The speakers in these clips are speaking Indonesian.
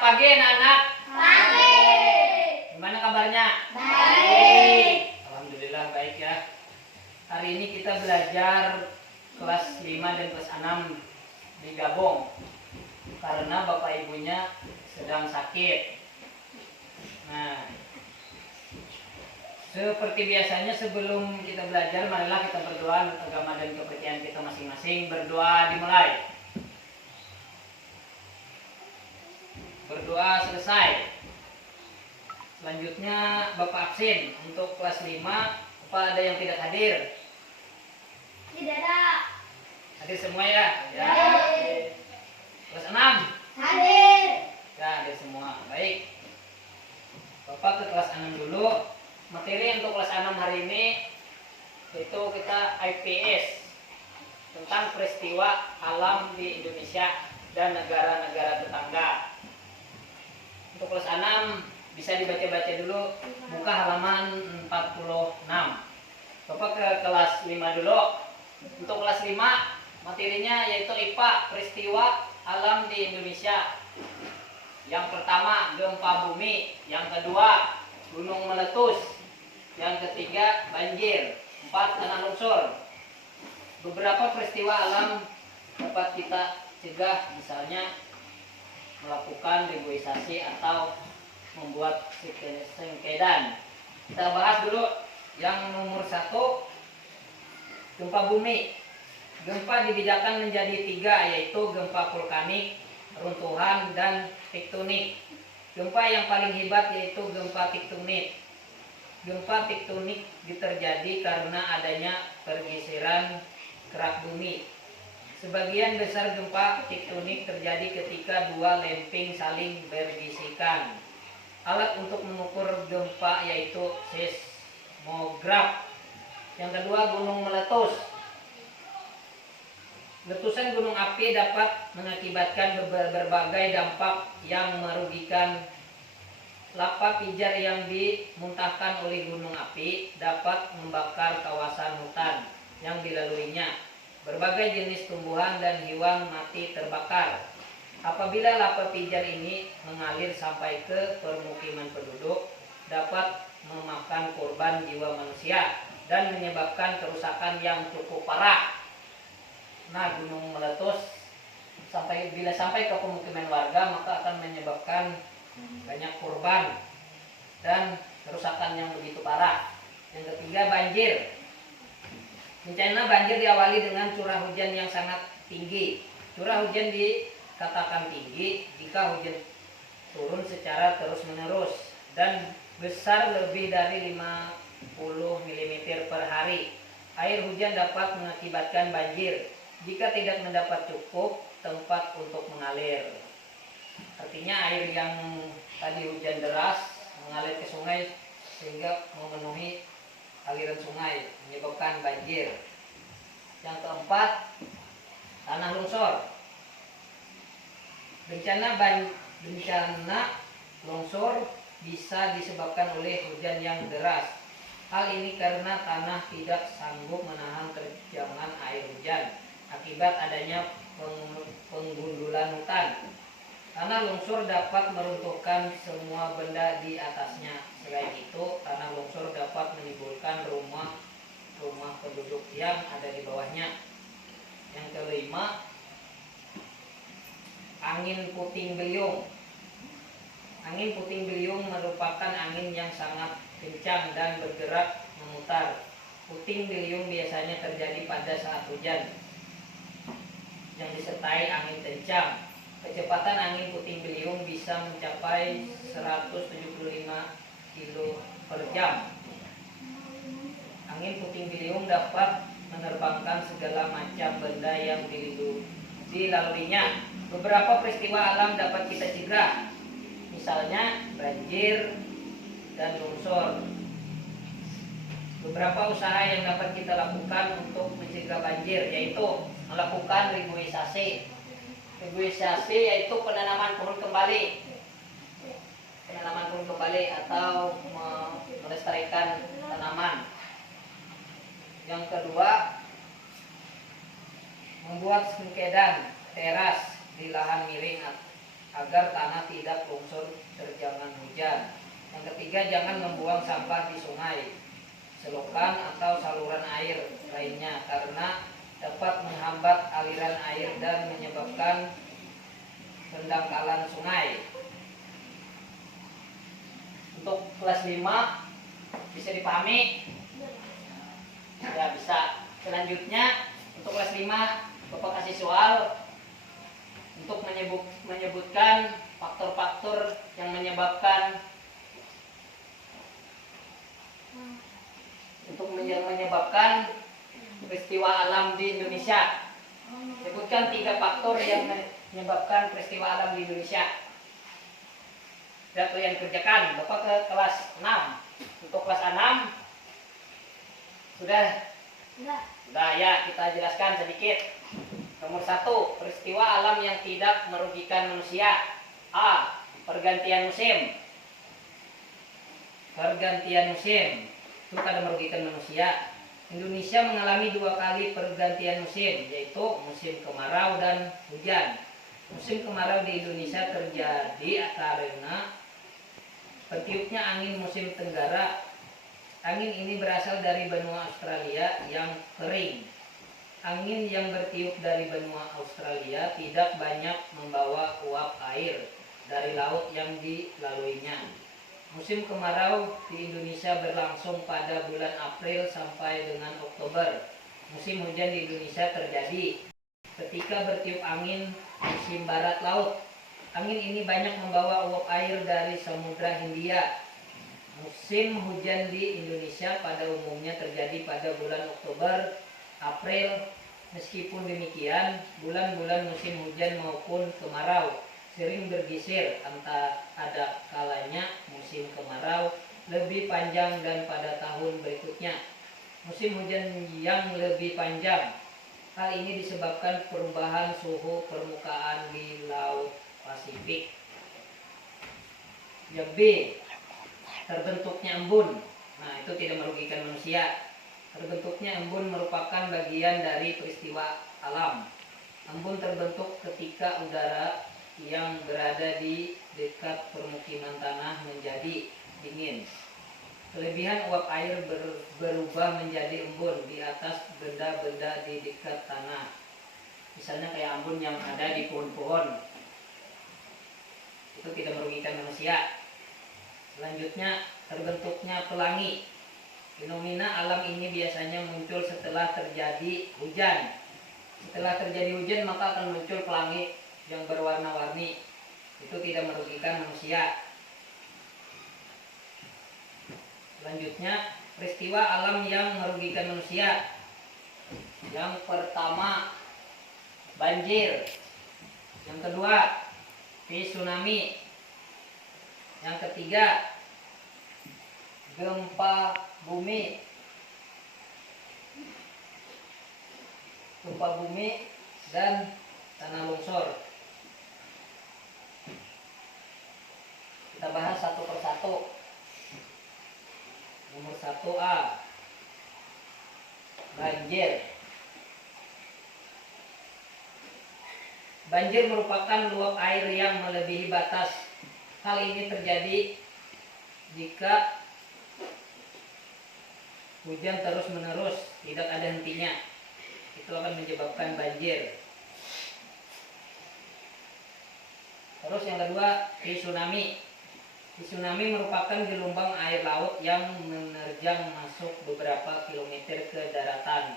pagi anak-anak. Pagi. Gimana kabarnya? Baik. Alhamdulillah baik ya. Hari ini kita belajar kelas 5 dan kelas 6 digabung karena bapak ibunya sedang sakit. Nah, seperti biasanya sebelum kita belajar, marilah kita berdoa menurut agama dan kepercayaan kita masing-masing. Berdoa dimulai. Berdoa selesai. Selanjutnya Bapak absen untuk kelas 5. Apa ada yang tidak hadir? Tidak ada. Hadir semua ya? Ya. Hadir. Kelas 6? Hadir. Ya, hadir semua. Baik. Bapak ke kelas 6 dulu. Materi untuk kelas 6 hari ini itu kita IPS tentang peristiwa alam di Indonesia dan negara-negara tetangga. Untuk kelas 6 bisa dibaca-baca dulu, buka halaman 46. Bapak ke kelas 5 dulu. Untuk kelas 5 materinya yaitu IPA, peristiwa alam di Indonesia. Yang pertama gempa bumi, yang kedua gunung meletus, yang ketiga banjir, 4 tanah longsor. Beberapa peristiwa alam dapat kita cegah, misalnya melakukan reboisasi atau membuat sengkedan. Kita bahas dulu yang nomor 1, gempa bumi. Gempa dibedakan menjadi 3, yaitu gempa vulkanik, runtuhan, dan tektonik. Gempa yang paling hebat yaitu gempa tektonik. Gempa tektonik terjadi karena adanya pergeseran kerak bumi. Sebagian besar gempa tektonik terjadi ketika dua lempeng saling bergesekan. Alat untuk mengukur gempa yaitu seismograf. Yang kedua, gunung meletus. Letusan gunung api dapat mengakibatkan berbagai dampak yang merugikan. Lava pijar yang dimuntahkan oleh gunung api dapat membakar kawasan hutan yang dilaluinya. Berbagai jenis tumbuhan dan hewan mati terbakar. Apabila lava pijar ini mengalir sampai ke permukiman penduduk, dapat memakan korban jiwa manusia dan menyebabkan kerusakan yang cukup parah. Nah, gunung meletus bila sampai ke pemukiman warga, maka akan menyebabkan banyak korban dan kerusakan yang begitu parah. Yang ketiga, banjir. Bencana banjir diawali dengan curah hujan yang sangat tinggi. Curah hujan dikatakan tinggi jika hujan turun secara terus-menerus dan besar lebih dari 50 mm per hari. Air hujan dapat mengakibatkan banjir jika tidak mendapat cukup tempat untuk mengalir. Artinya air yang tadi hujan deras mengalir ke sungai sehingga memenuhi aliran sungai, menyebabkan banjir. Yang keempat, tanah longsor. Bencana longsor bisa disebabkan oleh hujan yang deras. Hal ini karena tanah tidak sanggup menahan terjangan air hujan akibat adanya penggundulan hutan. Tanah longsor dapat meruntuhkan semua benda di atasnya. Selain itu, tanah longsor dapat menimbulkan rumah penduduk yang ada di bawahnya. Yang kelima, angin puting beliung. Angin puting beliung merupakan angin yang sangat kencang dan bergerak memutar. Puting beliung biasanya terjadi pada saat hujan yang disertai angin kencang. Kecepatan angin puting beliung bisa mencapai 175 km per jam. Angin puting beliung dapat menerbangkan segala macam benda yang dilaluinya. Beberapa peristiwa alam dapat kita cegah, misalnya banjir dan longsor. Beberapa usaha yang dapat kita lakukan untuk mencegah banjir yaitu melakukan reboisasi. Reboisasi yaitu penanaman pohon kembali. Penanaman pohon kembali atau melestarikan tanaman. Yang kedua, membuat sengkedan teras di lahan miring agar tanah tidak longsor terjangan hujan. Yang ketiga, jangan membuang sampah di sungai, selokan atau saluran air lainnya karena dapat menghambat aliran air dan menyebabkan pendangkalan sungai. Untuk kelas 5 bisa dipahami? Ya, bisa. Selanjutnya untuk kelas 5 Bapak kasih soal untuk menyebutkan faktor-faktor yang menyebabkan peristiwa alam di Indonesia. Sebutkan 3 faktor yang menyebabkan peristiwa alam di Indonesia. Dan kalian kerjakan. Bapak ke kelas 6. Untuk kelas 6 sudah? Sudah ya, kita jelaskan sedikit. Nomor 1, peristiwa alam yang tidak merugikan manusia. A. Pergantian musim. Pergantian musim itu tidak merugikan manusia. Indonesia mengalami 2 kali pergantian musim, yaitu musim kemarau dan hujan. Musim kemarau di Indonesia terjadi karena bertiupnya angin musim tenggara. Angin ini berasal dari benua Australia yang kering. Angin yang bertiup dari benua Australia tidak banyak membawa uap air dari laut yang dilaluinya. Musim kemarau di Indonesia berlangsung pada bulan April sampai dengan Oktober. Musim hujan di Indonesia terjadi ketika bertiup angin musim barat laut. Angin ini banyak membawa uap air dari Samudra Hindia. Musim hujan di Indonesia pada umumnya terjadi pada bulan Oktober, April. Meskipun demikian, bulan-bulan musim hujan maupun kemarau sering bergeser, ada kalanya musim kemarau lebih panjang dan pada tahun berikutnya musim hujan yang lebih panjang. Hal ini disebabkan perubahan suhu permukaan di Laut Pasifik. Yang B, terbentuknya embun. Nah, itu tidak merugikan manusia. Terbentuknya embun merupakan bagian dari peristiwa alam. Embun terbentuk ketika udara yang berada di dekat permukiman tanah menjadi dingin. Kelebihan uap air berubah menjadi embun di atas benda-benda di dekat tanah. Misalnya kayak embun yang ada di pohon-pohon. Itu tidak merugikan manusia. Selanjutnya, terbentuknya pelangi. Fenomena alam ini biasanya muncul setelah terjadi hujan. Setelah terjadi hujan maka akan muncul pelangi yang berwarna-warni. Itu tidak merugikan manusia. Selanjutnya, peristiwa alam yang merugikan manusia. Yang pertama, banjir. Yang kedua, tsunami. Yang ketiga, gempa bumi. Gempa bumi dan tanah longsor. Kita bahas satu persatu. Nomor 1A, banjir. Banjir merupakan luap air yang melebihi batas. Hal ini terjadi jika hujan terus-menerus, tidak ada hentinya. Itu akan menyebabkan banjir. Terus yang kedua, tsunami. Tsunami merupakan gelombang air laut yang menerjang masuk beberapa kilometer ke daratan.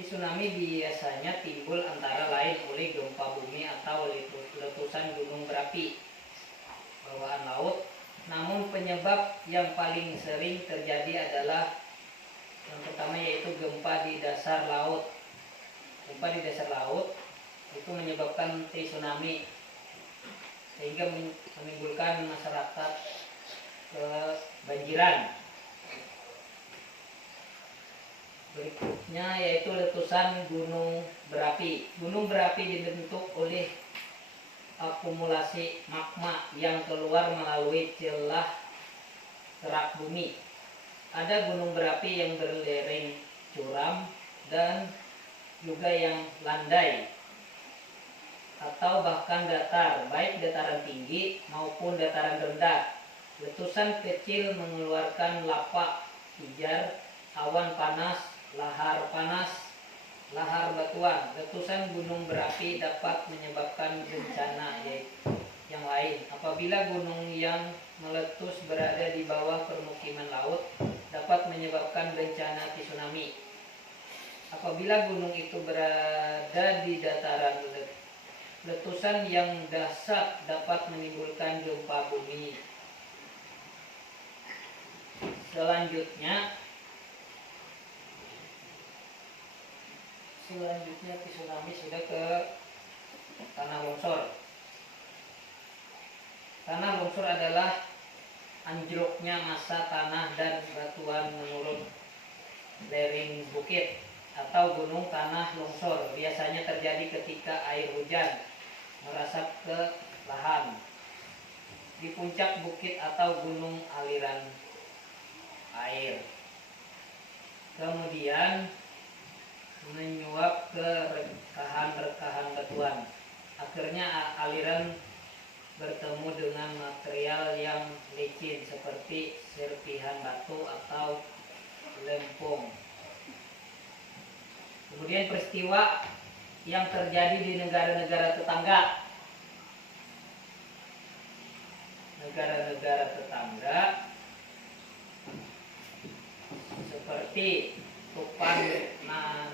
Tsunami biasanya timbul antara lain oleh gempa bumi atau letusan gunung berapi bawaan laut. Namun penyebab yang paling sering terjadi adalah yang pertama yaitu gempa di dasar laut. Gempa di dasar laut itu menyebabkan tsunami sehingga menimbulkan masyarakat kebanjiran. Berikutnya yaitu letusan gunung berapi. Gunung berapi dibentuk oleh akumulasi magma yang keluar melalui celah kerak bumi. Ada gunung berapi yang berlereng curam dan juga yang landai. atau bahkan datar, baik dataran tinggi maupun dataran rendah. Letusan kecil mengeluarkan lapa, pijar, awan panas, lahar batuan. Letusan gunung berapi dapat menyebabkan bencana yang lain. Apabila gunung yang meletus berada di bawah permukiman laut, dapat menyebabkan bencana tsunami. Apabila gunung itu berada di dataran, letusan yang dahsyat dapat menimbulkan gempa bumi. Selanjutnya tsunami sudah ke tanah longsor. Tanah longsor adalah anjloknya massa tanah dan batuan menurut lereng bukit atau gunung. Tanah longsor biasanya terjadi ketika air hujan merasap ke lahan di puncak bukit atau gunung aliran air, kemudian menyuap ke rekahan batuan. Akhirnya aliran bertemu dengan material yang licin seperti serpihan batu atau lempung. Kemudian peristiwa yang terjadi di negara-negara tetangga. Negara-negara tetangga seperti Tupan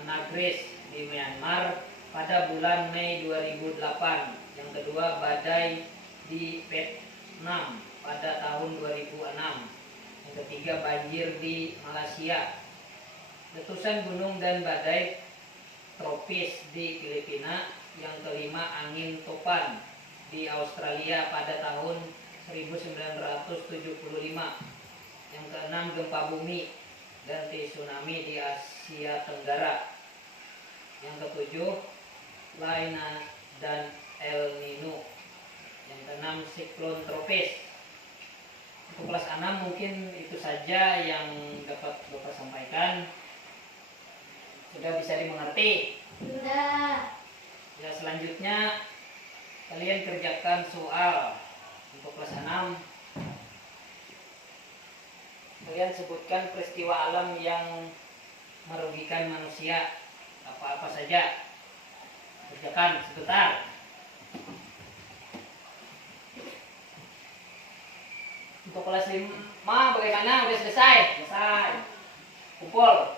Nagris di Myanmar pada bulan Mei 2008. Yang kedua, badai di Vietnam pada tahun 2006. Yang ketiga, banjir di Malaysia. Letusan gunung dan badai tropis di Filipina. Yang kelima, angin topan di Australia pada tahun 1975. Yang keenam, gempa bumi dan tsunami di Asia Tenggara. Yang ketujuh, Laina dan El Nino. Yang keenam, siklon tropis. Untuk kelas 6 mungkin itu saja yang dapat Bapak sampaikan. Sudah bisa dimengerti? Sudah. Ya, selanjutnya kalian kerjakan soal untuk kelas 6. Kalian sebutkan peristiwa alam yang merugikan manusia, apa-apa saja. Kerjakan sebentar. Untuk kelas 5 bagaimana? Udah selesai? Selesai. Kumpulkan.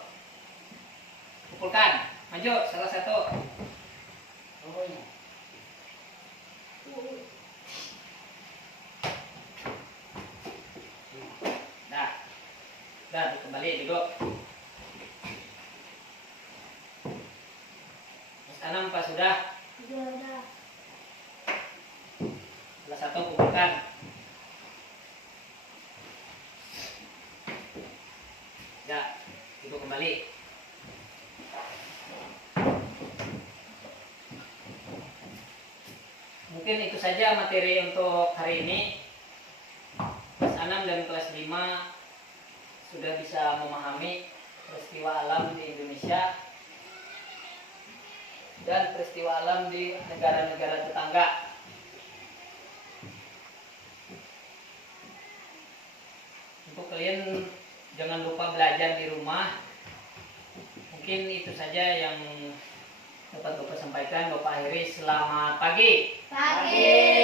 Maju salah satu. Dah kembali duduk. Kelas 6 Pak sudah? Sudah. Kelas 1 kumpulkan. Ya, duduk kembali. Mungkin itu saja materi untuk hari ini. Kelas 6 dan kelas 5 sudah bisa memahami peristiwa alam di Indonesia dan peristiwa alam di negara-negara tetangga. Untuk kalian jangan lupa belajar di rumah. Mungkin itu saja yang dapat Bapak sampaikan. Bapak akhiri, selamat pagi. Pagi.